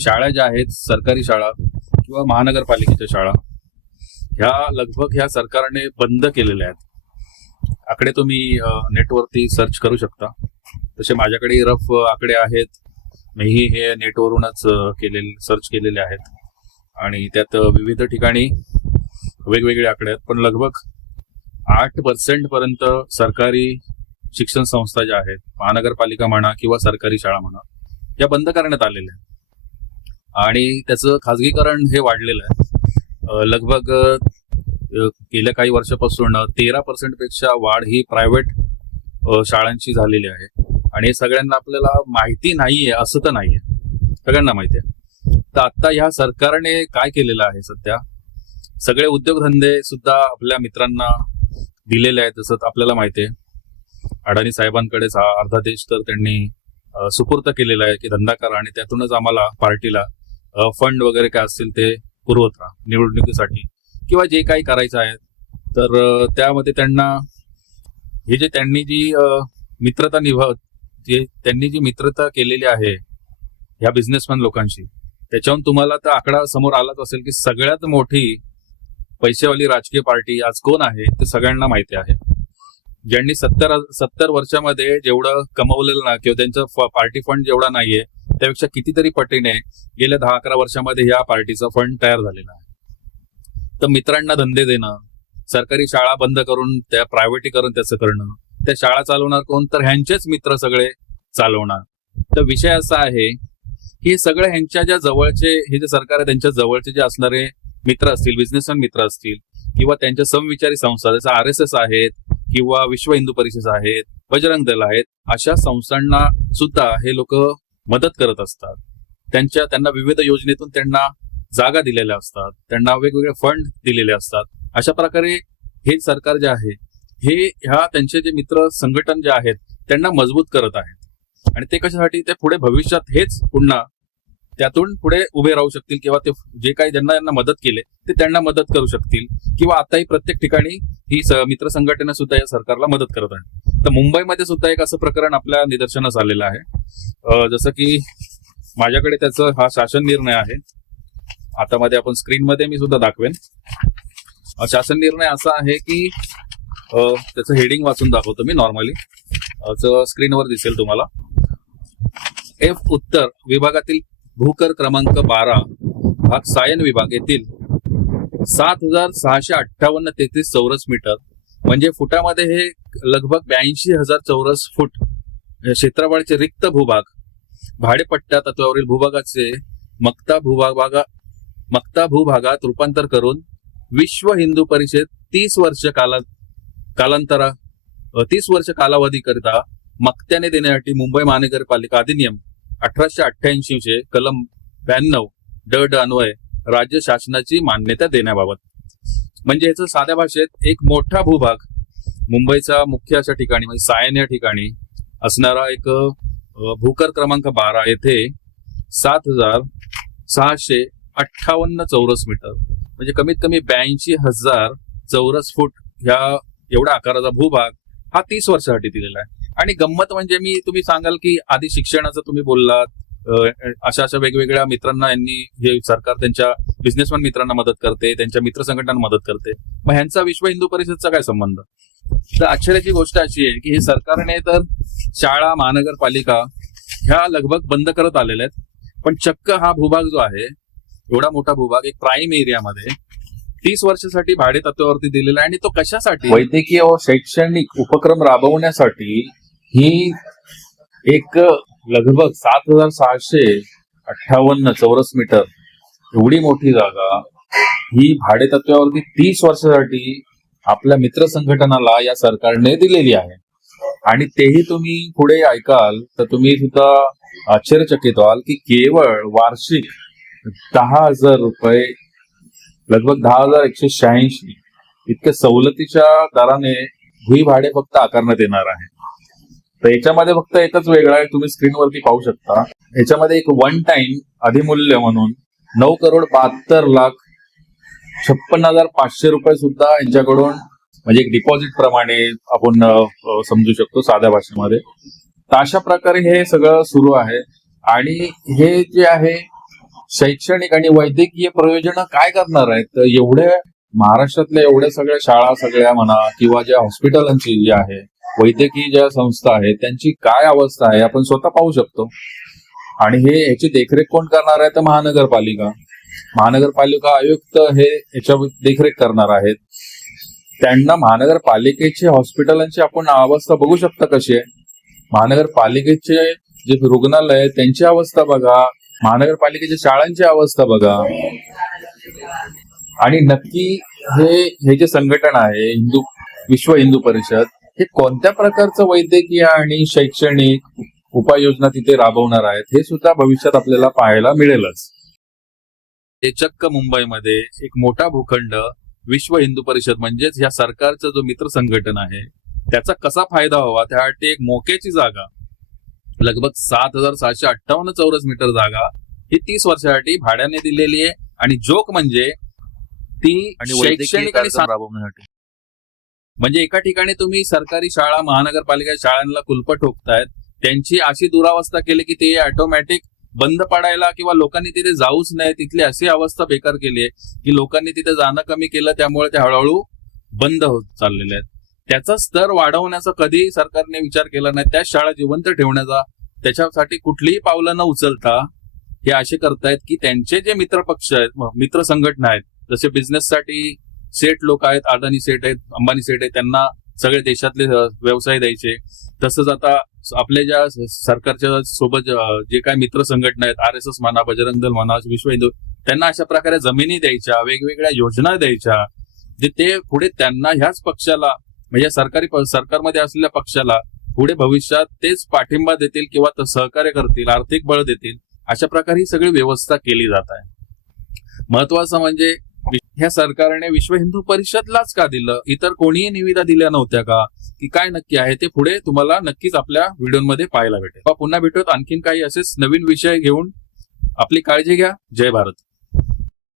शाळा ज्या आहेत सरकारी शाळा किंवा महानगरपालिकेच्या शाळा ह्या लगभग ह्या सरकारने बंद केलेल्या आहेत. आकडे तुम्ही नेटवरती सर्च करू शकता. तसे माझ्याकडे रफ आकडे आहेत. मीही हे नेटवरूनच केलेले सर्च केलेले आहेत. आणि त्यात विविध ठिकाणी वेगवेगळे आकडे आहेत. पण लगभग आठ पर्सेंट पर्यंत सरकारी शिक्षण संस्था ज्या आहेत महानगरपालिका म्हणा किंवा सरकारी शाळा म्हणा या बंद करण्यात आलेल्या आहेत. आणि त्याचं खाजगीकरण हे वाढलेलं आहे. लगभग गेल्या काही वर्षापासून तेरा पर्सेंटपेक्षा वाढ ही प्रायव्हेट शाळांची झालेली आहे. आणि हे सगळ्यांना आपल्याला माहिती नाहीये असं तर नाहीये. सगळ्यांना माहिती आहे. तर आता ह्या सरकारने काय केलेलं आहे सध्या? सगळे उद्योगधंदे सुद्धा आपल्या मित्रांना दिलेले आहेत जसं आपल्याला माहिती आहे. अडाणी साहेबांकडेच हा अर्धा देश तर त्यांनी सुपूर्त केलेला आहे की धंदा करा आणि त्यातूनच आम्हाला पार्टीला फंड वगैरे काय असतील ते पुरवत राहा निवडणुकीसाठी. किंवा जे काही करायचं आहे. तर त्यामध्ये त्यांना हे जे त्यांनी जी मित्रता निभाव जे त्यांनी जी मित्रता केलेली आहे ह्या बिझनेसमॅन लोकांशी त्याच्याहून तुम्हाला तर आकडा समोर आलाच असेल की सगळ्यात मोठी पैसेवाली राजकीय पार्टी आज कोण आहे ते सगळ्यांना माहिती आहे. ज्यांनी सत्तर सत्तर वर्षामध्ये जेवढं कमवलेलं ना किंवा त्यांचं पार्टी फंड जेवढा नाहीये त्यापेक्षा कितीतरी पटीने गेल्या दहा अकरा वर्षामध्ये ह्या पार्टीचा फंड तयार झालेला आहे. तर मित्रांना धंदे देणं सरकारी शाळा बंद करून त्या प्रायव्हेटीकरण त्याचं करणं त्या शाळा चालवणार कोण? तर ह्यांचेच मित्र सगळे चालवणार. तर विषय असा आहे की सगळं सगळे ह्यांच्या ज्या जवळचे हे जे सरकार आहे त्यांच्या जवळचे जे असणारे मित्र असतील बिझनेसमॅन मित्र असतील किंवा त्यांच्या समविचारी संस्था जसं आर एस एस आहेत किंवा विश्व हिंदू परिषद आहेत बजरंग दल आहेत अशा संस्थांना सुद्धा हे लोक मदत करत असतात. त्यांच्या त्यांना विविध योजनेतून त्यांना जागा दिलेल्या असतात त्यांना वेगवेगळे फंड दिलेले असतात. अशा प्रकारे हे सरकार जे आहे हे ह्या त्यांचे जे मित्र संघटन जे आहेत त्यांना मजबूत करत आहेत. आणि ते कशासाठी ते पुढे भविष्यात हेच पुन्हा त्यातून पुढे उभे राहू शकतील किंवा ते जे काही ज्यांना यांना मदत केले ते त्यांना मदत करू शकतील. किंवा आताही प्रत्येक ठिकाणी ही मित्र संघटना सुद्धा या सरकारला मदत करत आहे. तर मुंबईमध्ये सुद्धा एक असं प्रकरण आपल्या निदर्शनास आलेलं आहे. जसं की माझ्याकडे त्याचं हा शासन निर्णय आहे. आता मध्ये आपण स्क्रीनमध्ये मी सुद्धा दाखवेन. शासन निर्णय असा आहे की त्याचं हेडिंग वाचून दाखवतो मी नॉर्मली. स्क्रीनवर दिसेल तुम्हाला. एफ उत्तर विभागातील भूकर क्रमांक बारा भाग सायन विभाग येथील सात हजार सहाशे अठ्ठावन्न तेहतीस चौरस मीटर म्हणजे फुटामध्ये हे लगभग ब्याऐंशी हजार चौरस फूट क्षेत्रफळाचे रिक्त भूभाग भाडेपट्ट्या तत्वावरील भूभागाचे मक्ता भूभागा मक्ता भूभागात रूपांतर करून विश्व हिंदू परिषद तीस वर्ष काला कालांतरा तीस वर्ष कालावधीकरिता मक्त्याने देण्यासाठी मुंबई महानगरपालिका अधिनियम अठराशे अठ्ठ्याऐंशी चे कलम ब्याण्णव ड ड अन्वय राज्य शासनाची मान्यता देण्याबाबत. म्हणजे याचं साध्या भाषेत एक मोठा भूभाग मुंबईचा मुख्य अशा ठिकाणी म्हणजे सायन या ठिकाणी असणारा एक भूकर क्रमांक बारा येथे सात हजार सहाशे अठ्ठावन्न चौरस मीटर म्हणजे कमीत कमी ब्याऐंशी हजार चौरस फूट ह्या एवढा आकाराचा भूभाग हा तीस वर्षासाठी दिलेला आहे. आणि गंमत म्हणजे मी तुम्ही सांगाल की आधी शिक्षणाचं तुम्ही बोललात अशा अशा वेगवेगळ्या मित्रांना यांनी हे सरकार त्यांच्या बिझनेसमॅन मित्रांना मदत करते त्यांच्या मित्र संघटनांना मदत करते. मग ह्यांचा विश्व हिंदू परिषदचा काय संबंध? तर आश्चर्याची गोष्ट अशी आहे की हे सरकारने तर शाळा महानगरपालिका ह्या लगभग बंद करत आलेल्या आहेत. पण चक्क हा भूभाग जो आहे एवढा मोठा भूभाग एक प्राईम एरियामध्ये तीस वर्षासाठी भाडे तत्वावरती दिलेला आहे आणि तो कशासाठी? वैद्यकीय व शैक्षणिक उपक्रम राबवण्यासाठी ही एक लगभग सात हजार सहाशे अठ्ठावन्न चौरस मीटर एवढी मोठी जागा ही भाडे तत्वावरती तीस वर्षासाठी आपल्या मित्र संघटनाला या सरकारने दिलेली आहे. आणि तेही तुम्ही पुढे ऐकाल तर तुम्ही सुद्धा आश्चर्यचकित व्हाल की केवळ वार्षिक दहा हजार रुपये लगभग दहा हजार एकशे शहाऐंशी इतक्या सवलतीच्या दराने ही भाडे फक्त आकारण्यात येणार आहे. तर याच्यामध्ये फक्त एकच वेगळा आहे तुम्ही स्क्रीनवरती पाहू शकता. याच्यामध्ये एक वन टाइम अधिमूल्य म्हणून नऊ करोड बहात्तर लाख छप्पन्न हजार पाचशे रुपये सुद्धा यांच्याकडून म्हणजे एक डिपॉझिट प्रमाणे आपण समजू शकतो साध्या भाषेमध्ये. तर अशा प्रकारे हे सगळं सुरू आहे. आणि हे जे आहे शैक्षणिक आणि वैद्यकीय प्रयोजन काय करणार आहेत? तर एवढ्या महाराष्ट्रातल्या एवढ्या सगळ्या शाळा सगळ्या म्हणा किंवा ज्या हॉस्पिटलांची जी आहे वैद्यकीय ज्या संस्था आहेत त्यांची काय अवस्था आहे आपण स्वतः पाहू शकतो. आणि हे याची देखरेख कोण करणार आहे? तर महानगरपालिका. महानगरपालिका आयुक्त हे याच्या देखरेख करणार आहेत. त्यांना महानगरपालिकेचे हॉस्पिटलांची आपण अवस्था बघू शकता कशी आहे. महानगरपालिकेचे जे रुग्णालय आहेत त्यांची अवस्था बघा. महानगरपालिकेच्या शाळांची अवस्था बघा. आणि नक्की हे हे जे संघटन आहे हिंदू विश्व हिंदू परिषद हे कोणत्या प्रकारचं वैद्यकीय आणि शैक्षणिक उपाययोजना तिथे राबवणार आहेत हे सुद्धा भविष्यात आपल्याला पाहायला मिळेलच. हे चक्क मुंबईमध्ये एक मोठा भूखंड विश्व हिंदू परिषद म्हणजेच या सरकारचं जो मित्र संघटन आहे त्याचा कसा फायदा व्हावा? त्यासाठी एक मोक्याची जागा लगभग सात हजार सहाशे अठ्ठावन्न चौरस मीटर जागा ही तीस वर्षासाठी भाड्याने दिलेली आहे. आणि जोक म्हणजे ती शैक्षणिक आणि राबवण्यासाठी. म्हणजे एका ठिकाणी तुम्ही सरकारी शाळा महानगरपालिका शाळांना कुलप ठोकतायत त्यांची अशी दुरावस्था केली की ते ऑटोमॅटिक बंद पडायला किंवा लोकांनी तिथे जाऊच नाही तिथली अशी अवस्था बेकार केली आहे की लोकांनी तिथे जाणं कमी केलं त्यामुळे ते हळूहळू बंद होत चाललेले आहेत. त्याचा स्तर वाढवण्याचा कधी सरकारने विचार केला नाही. त्या शाळा जिवंत ठेवण्याचा त्याच्यासाठी कुठलीही पावलं न उचलता हे असे करतायत की त्यांचे जे मित्र पक्ष आहेत मित्र संघटना आहेत जसे बिझनेससाठी सेठ लोक आहेत अडाणी सेठ आहेत अंबानी सेठ आहेत त्यांना सगळे देशातले व्यवसाय द्यायचे. तसंच आता आपल्या ज्या सरकारच्या सोबत जे काही मित्र संघटना आहेत आर एस एस म्हणा बजरंग दल म्हणा विश्व हिंदू त्यांना अशा प्रकारे जमिनी द्यायच्या वेगवेगळ्या योजना द्यायच्या. जे ते पुढे त्यांना ह्याच पक्षाला म्हणजे सरकारी सरकारमध्ये असलेल्या पक्षाला पुढे भविष्यात तेच पाठिंबा देतील किंवा सहकार्य करतील आर्थिक बळ देतील अशा प्रकारे ही सगळी व्यवस्था केली जात आहे. महत्वाचं म्हणजे ह्या सरकारने विश्व हिंदू परिषदलाच का दिलं? इतर कोणीही निविदा दिल्या नव्हत्या का? की काय नक्की आहे ते पुढे तुम्हाला नक्कीच आपल्या व्हिडिओमध्ये पाहायला भेटेल. पुन्हा भेटूत आणखीन काही असेच नवीन विषय घेऊन. आपली काळजी घ्या. जय भारत.